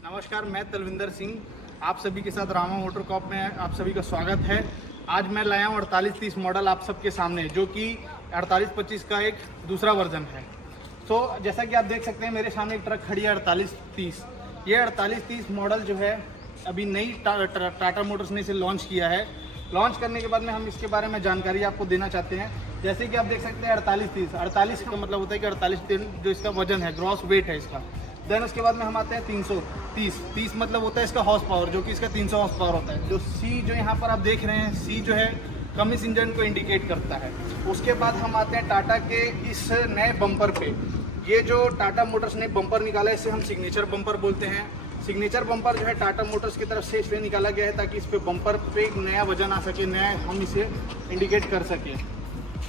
नमस्कार, मैं तलविंदर सिंह आप सभी के साथ रामा मोटर कॉप में आप सभी का स्वागत है। आज मैं लाया हूँ 4830 मॉडल आप सबके सामने, जो कि 4825 का एक दूसरा वर्जन है। तो जैसा कि आप देख सकते हैं मेरे सामने एक ट्रक खड़ी है 4830। ये 4830 मॉडल जो है अभी नई टाटा मोटर्स ने इसे लॉन्च किया है। लॉन्च करने के बाद में हम इसके बारे में जानकारी आपको देना चाहते हैं। जैसे कि आप देख सकते हैं 48 का मतलब होता है कि 48 जो इसका वजन है, ग्रॉस वेट है इसका। देन उसके बाद में हम आते हैं 330 मतलब होता है इसका हॉर्स पावर, जो कि इसका 300 हॉर्स पावर होता है। जो सी जो यहाँ पर आप देख रहे हैं, सी जो है कमिस इंजन को इंडिकेट करता है। उसके बाद हम आते हैं टाटा के इस नए बम्पर पे। ये जो टाटा मोटर्स ने बम्पर निकाला है इसे हम सिग्नेचर बम्पर बोलते हैं। सिग्नेचर बम्पर जो है टाटा मोटर्स की तरफ से इसलिए निकाला गया है ताकि इस पे बम्पर पे एक नया वजन आ सके, नया हम इसे इंडिकेट कर सकें।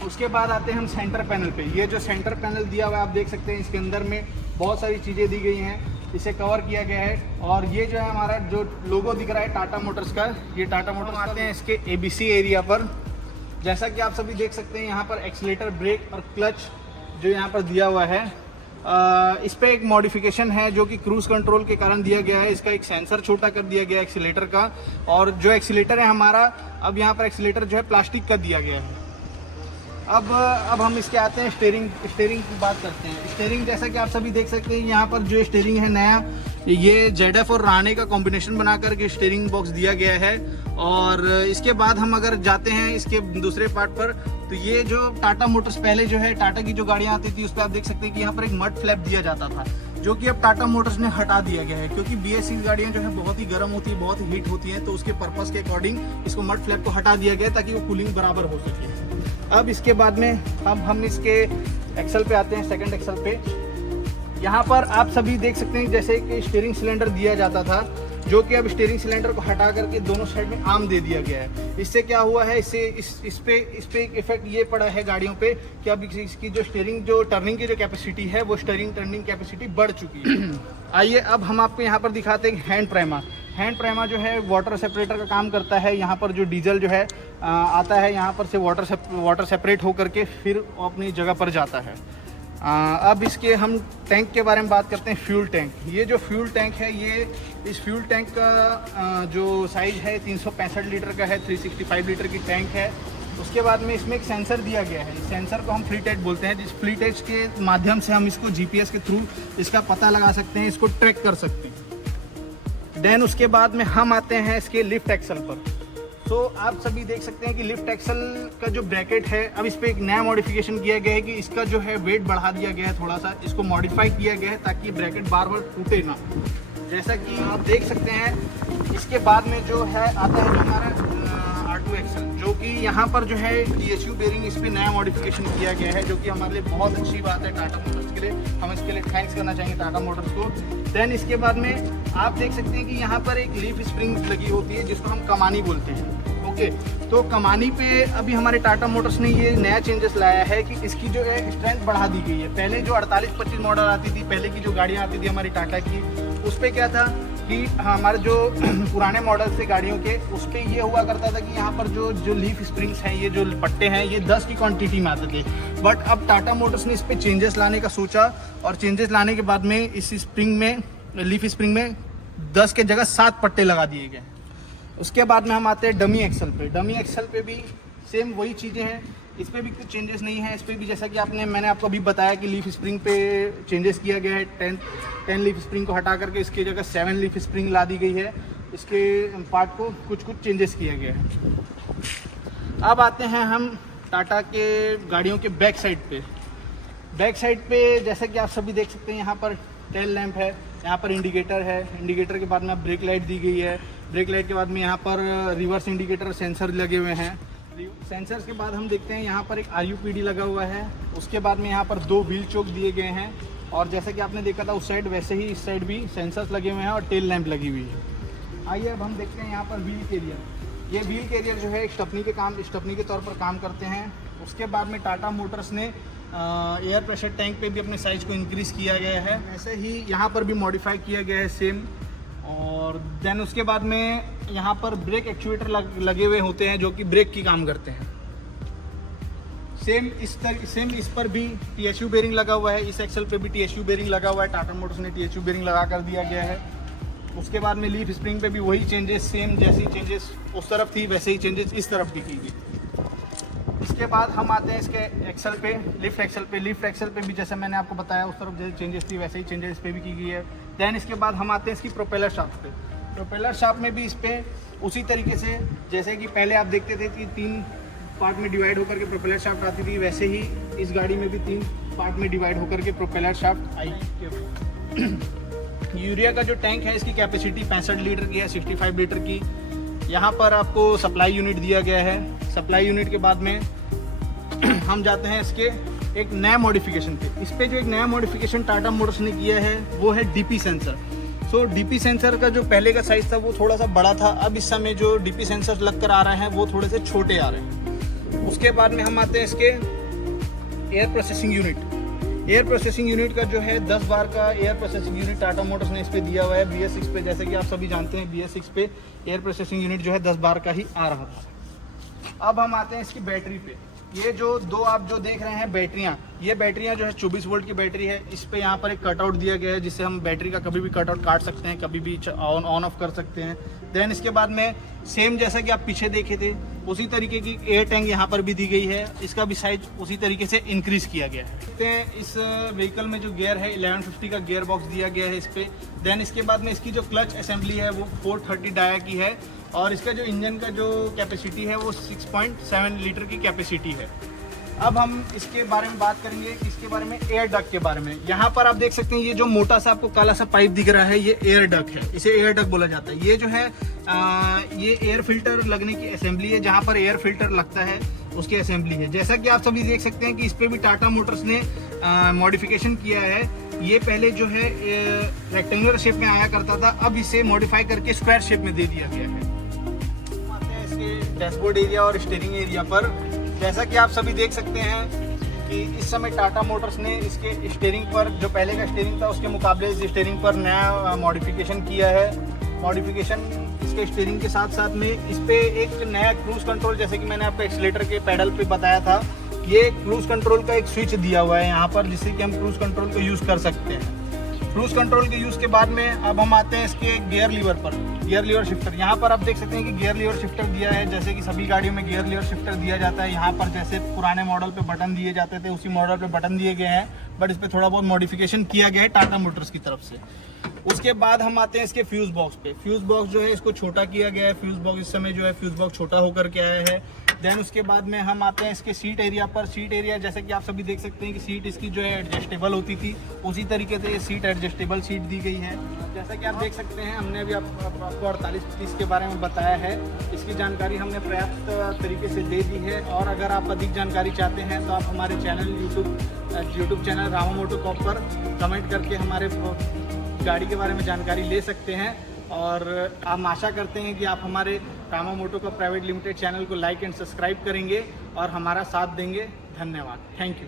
उसके बाद आते हैं हम सेंटर पैनल पे। ये जो सेंटर पैनल दिया हुआ है आप देख सकते हैं, इसके अंदर में बहुत सारी चीज़ें दी गई हैं, इसे कवर किया गया है। और ये जो है हमारा जो लोगो दिख रहा है टाटा मोटर्स का, ये टाटा मोटर्स आते हैं इसके ABC एरिया पर। जैसा कि आप सभी देख सकते हैं यहाँ पर एक्सीलेटर, ब्रेक और क्लच जो यहाँ पर दिया हुआ है। इस पे एक मॉडिफिकेशन है जो कि क्रूज कंट्रोल के कारण दिया गया है। इसका एक सेंसर छोटा कर दिया गया है एक्सीलेटर का, और जो एक्सीलेटर है हमारा, अब यहाँ पर एक्सीलेटर जो है प्लास्टिक का दिया गया है। अब हम इसके आते हैं स्टीयरिंग की बात करते हैं। स्टीयरिंग जैसा कि आप सभी देख सकते हैं यहाँ पर जो स्टीयरिंग है नया, ये ZF और राणे का कॉम्बिनेशन बना करके स्टीयरिंग बॉक्स दिया गया है। और इसके बाद हम अगर जाते हैं इसके दूसरे पार्ट पर, तो ये जो टाटा मोटर्स पहले जो है टाटा की जो गाड़ियाँ आती थी उस पर आप देख सकते हैं कि यहाँ पर एक मड फ्लैप दिया जाता था, जो कि अब टाटा मोटर्स ने हटा दिया गया है। क्योंकि BS6 गाड़ियाँ जो है बहुत ही गर्म होती है, बहुत ही हीट होती हैं, तो उसके पर्पस के अकॉर्डिंग इसको मड फ्लैप को हटा दिया गया है ताकि वो कूलिंग बराबर हो सके। अब इसके बाद में अब हम इसके एक्सल पे आते हैं, सेकंड एक्सल पे। यहाँ पर आप सभी देख सकते हैं जैसे कि स्टीयरिंग सिलेंडर दिया जाता था, जो कि अब स्टीयरिंग सिलेंडर को हटा करके दोनों साइड में आर्म दे दिया गया है। इससे क्या हुआ है, इससे इस पे एक इफेक्ट ये पड़ा है गाड़ियों पे कि अब इसकी जो स्टीयरिंग जो टर्निंग की जो कैपेसिटी है वो टर्निंग कैपेसिटी बढ़ चुकी है। आइए अब हम आपको यहाँ पर दिखाते हैं हैंड प्राइमा। हैंड प्राइमा जो है वाटर सेपरेटर का काम करता है। यहाँ पर जो डीजल जो है आता है, यहाँ पर से वाटर सेपरेट होकर के फिर अपनी जगह पर जाता है। अब इसके हम टैंक के बारे में बात करते हैं। फ्यूल टैंक, ये जो फ्यूल टैंक है, ये इस फ्यूल टैंक का जो साइज है 365 लीटर का है, 365 लीटर की टैंक है। उसके बाद में इसमें एक सेंसर दिया गया है। इस सेंसर को हम फ्लीट एज बोलते हैं, जिस फ्लीट एज के माध्यम से हम इसको GPS के थ्रू इसका पता लगा सकते हैं, इसको ट्रैक कर सकते हैं। देन उसके बाद में हम आते हैं इसके लिफ्ट एक्सल पर। तो आप सभी देख सकते हैं कि लिफ्ट एक्सल का जो ब्रैकेट है, अब इस पर एक नया मॉडिफिकेशन किया गया है कि इसका जो है वेट बढ़ा दिया गया है, थोड़ा सा इसको मॉडिफाई किया गया है ताकि ब्रैकेट बार बार टूटे ना। जैसा कि आप देख सकते हैं इसके बाद में जो है आता है जो हमारा R2 एक्सल, जो कि यहाँ पर जो है TSU बेरिंग, इस पर नया मॉडिफिकेशन किया गया है, जो कि हमारे लिए बहुत अच्छी बात है टाटा मोटर्स के लिए। हम इसके लिए थैंक्स करना चाहेंगे टाटा मोटर्स को। देन इसके बाद में आप देख सकते हैं कि यहाँ पर एक लीफ स्प्रिंग लगी होती है जिसको हम कमानी बोलते हैं। ओके, तो कमानी पे अभी हमारे टाटा मोटर्स ने ये नया चेंजेस लाया है कि इसकी जो है स्ट्रेंथ बढ़ा दी गई है। पहले जो 4825 मॉडल आती थी, पहले की जो गाड़ियाँ आती थी हमारी टाटा की, उस पर क्या था कि हमारे जो पुराने मॉडल थे गाड़ियों के, उस पर ये हुआ करता था कि यहाँ पर जो लीफ स्प्रिंग्स हैं, ये जो पट्टे हैं, ये 10 की क्वांटिटी में आते थे। बट अब टाटा मोटर्स ने इस पर चेंजेस लाने का सोचा, और चेंजेस लाने के बाद में इस स्प्रिंग में, लीफ स्प्रिंग में 10 के जगह 7 पट्टे लगा दिए गए। उसके बाद में हम आते हैं डमी एक्सल पे। डमी एक्सल पे भी सेम वही चीज़ें हैं, इस पर भी कुछ चेंजेस नहीं है। इस पर भी जैसा कि मैंने आपको अभी बताया कि लीफ स्प्रिंग पे चेंजेस किया गया है। 10 लीफ स्प्रिंग को हटा करके इसकी जगह 7 लीफ स्प्रिंग ला दी गई है। इसके पार्ट को कुछ चेंजेस किया गया है। अब आते हैं हम टाटा के गाड़ियों के बैक साइड पे। बैक साइड पे जैसा कि आप सभी देख सकते हैं, यहाँ पर टेल लैंप है, यहाँ पर इंडिकेटर है। इंडिकेटर के बाद में ब्रेक लाइट दी गई है। ब्रेक लाइट के बाद में यहाँ पर रिवर्स इंडिकेटर सेंसर लगे हुए हैं। सेंसर्स के बाद हम देखते हैं यहाँ पर एक RUPD लगा हुआ है। उसके बाद में यहाँ पर 2 व्हील चोक दिए गए हैं, और जैसा कि आपने देखा था उस साइड, वैसे ही इस साइड भी सेंसर्स लगे हुए हैं और टेल लैंप लगी हुई है। आइए अब हम देखते हैं यहाँ पर व्हील कैरियर। ये व्हील कैरियर जो है एक स्टपनी के तौर पर काम करते हैं। उसके बाद में टाटा मोटर्स ने एयर प्रेशर टैंक पे भी अपने साइज़ को इंक्रीज़ किया गया है, ऐसे ही यहाँ पर भी मॉडिफाई किया गया है सेम। और देन उसके बाद में यहाँ पर ब्रेक एक्चुएटर लगे हुए होते हैं, जो कि ब्रेक की काम करते हैं। सेम इस पर भी TSU बेरिंग लगा हुआ है। इस एक्सल पे भी TSU बेरिंग लगा हुआ है। टाटा मोटर्स ने TSU बेरिंग लगा कर दिया गया है। उसके बाद में लीफ स्प्रिंग पे भी वही चेंजेस, सेम जैसी चेंजेस उस तरफ थी वैसे ही चेंजेस इस तरफ भी की गई। इसके बाद हम आते हैं इसके एक्सल पे, लिफ्ट एक्सल पे। लिफ्ट एक्सल पे भी जैसे मैंने आपको बताया उस तरफ जैसे चेंजेस थी वैसे ही चेंजेस इस पे भी की गई है। देन इसके बाद हम आते हैं इसकी प्रोपेलर शाफ्ट पे। प्रोपेलर शाफ्ट में भी इस पे उसी तरीके से जैसे कि पहले आप देखते थे कि 3 पार्ट में डिवाइड होकर के प्रोपेलर शाफ्ट आती थी, वैसे ही इस गाड़ी में भी 3 पार्ट में डिवाइड होकर के प्रोपेलर शाफ्ट आई। यूरिया का जो टैंक है इसकी कैपेसिटी 65 लीटर की है, 65 लीटर की। यहाँ पर आपको सप्लाई यूनिट दिया गया है। सप्लाई यूनिट के बाद में हम जाते हैं इसके एक नया मॉडिफिकेशन पे। इस पे जो एक नया मॉडिफिकेशन टाटा मोटर्स ने किया है वो है डीपी सेंसर। सो डीपी सेंसर का जो पहले का साइज़ था वो थोड़ा सा बड़ा था, अब इस समय जो डीपी सेंसर लगकर आ रहे हैं वो थोड़े से छोटे आ रहे हैं। उसके बाद में हम आते हैं इसके air processing unit. Air processing unit का जो है 10 बार का air processing unit Tata Motors ने इस पे दिया हुआ है। BS6 पे जैसे कि आप सभी जानते हैं BS6 पे एयर प्रोसेसिंग यूनिट जो है 10 बार का ही आ रहा था। अब हम आते हैं इसकी बैटरी पे। ये जो दो आप जो देख रहे हैं बैटरियाँ, ये बैटरियाँ जो है 24 वोल्ट की बैटरी है। इस पे यहाँ पर एक कटआउट दिया गया है जिससे हम बैटरी का कभी भी कटआउट काट सकते हैं, कभी भी ऑन ऑफ कर सकते हैं। देन इसके बाद में सेम जैसा कि आप पीछे देखे थे उसी तरीके की एयर टैंक यहाँ पर भी दी गई है। इसका भी साइज उसी तरीके से इंक्रीज किया गया है। देखते हैं इस व्हीकल में जो गियर है 1150 का गियर बॉक्स दिया गया है इस पे। देन इसके बाद में इसकी जो क्लच असेंबली है वो 430 डाया की है और इसका जो इंजन का जो कैपेसिटी है वो 6.7 लीटर की कैपेसिटी है। अब हम इसके बारे में बात करेंगे, इसके बारे में एयर डक के बारे में। यहाँ पर आप देख सकते हैं ये जो मोटा सा आपको काला सा पाइप दिख रहा है ये एयर डक है, इसे एयर डक बोला जाता है। ये जो है ये एयर फिल्टर लगने की असेंबली है, जहाँ पर एयर फिल्टर लगता है उसकी असेंबली है। जैसा कि आप सभी देख सकते हैं कि इस पर भी टाटा मोटर्स ने मॉडिफिकेशन किया है। ये पहले जो है रेक्टेंगुलर शेप में आया करता था, अब इसे मॉडिफाई करके स्क्वायर शेप में दे दिया गया है। आते हैं इसके डैशबोर्ड एरिया और स्टीयरिंग एरिया पर। जैसा कि आप सभी देख सकते हैं कि इस समय टाटा मोटर्स ने इसके स्टीयरिंग पर जो पहले का स्टीयरिंग था उसके मुकाबले इस स्टीयरिंग पर नया मॉडिफिकेशन किया है। मॉडिफिकेशन इसके स्टीयरिंग के साथ साथ में इस पे एक नया क्रूज कंट्रोल, जैसे कि मैंने आपको एक्सीलेटर के पेडल पे बताया था, ये क्रूज कंट्रोल का एक स्विच दिया हुआ है यहाँ पर जिससे कि हम क्रूज कंट्रोल को यूज़ कर सकते हैं। क्रूज कंट्रोल के यूज़ के बाद में अब हम आते हैं इसके गियर लीवर पर। गियर लीवर शिफ्टर, यहाँ पर आप देख सकते हैं कि गियर लीवर शिफ्टर दिया है। जैसे कि सभी गाड़ियों में गियर लीवर शिफ्टर दिया जाता है, यहाँ पर जैसे पुराने मॉडल पे बटन दिए जाते थे उसी मॉडल पे बटन दिए गए हैं, बट इस पर थोड़ा बहुत मॉडिफिकेशन किया गया है टाटा मोटर्स की तरफ से। उसके बाद हम आते हैं इसके फ्यूज बॉक्स पे। फ्यूज बॉक्स जो है इसको छोटा किया गया है। फ्यूज बॉक्स इस समय जो है फ्यूज बॉक्स छोटा होकर के आया है। देन उसके बाद में हम आते हैं इसके सीट एरिया पर। सीट एरिया जैसे कि आप सभी देख सकते हैं कि सीट इसकी जो है एडजस्टेबल होती थी, उसी तरीके से ये सीट एडजस्टेबल सीट दी गई है। जैसा कि आप देख सकते हैं हमने अभी आपको 4830 के बारे में बताया है, इसकी जानकारी हमने पर्याप्त तरीके से दे दी है। और अगर आप अधिक जानकारी चाहते हैं तो आप हमारे चैनल यूट्यूब चैनल रामा मोटो कॉप पर कमेंट करके हमारे गाड़ी के बारे में जानकारी ले सकते हैं। और हम आशा करते हैं कि आप हमारे रामा मोटो कॉप प्राइवेट लिमिटेड चैनल को लाइक एंड सब्सक्राइब करेंगे और हमारा साथ देंगे। धन्यवाद, थैंक यू।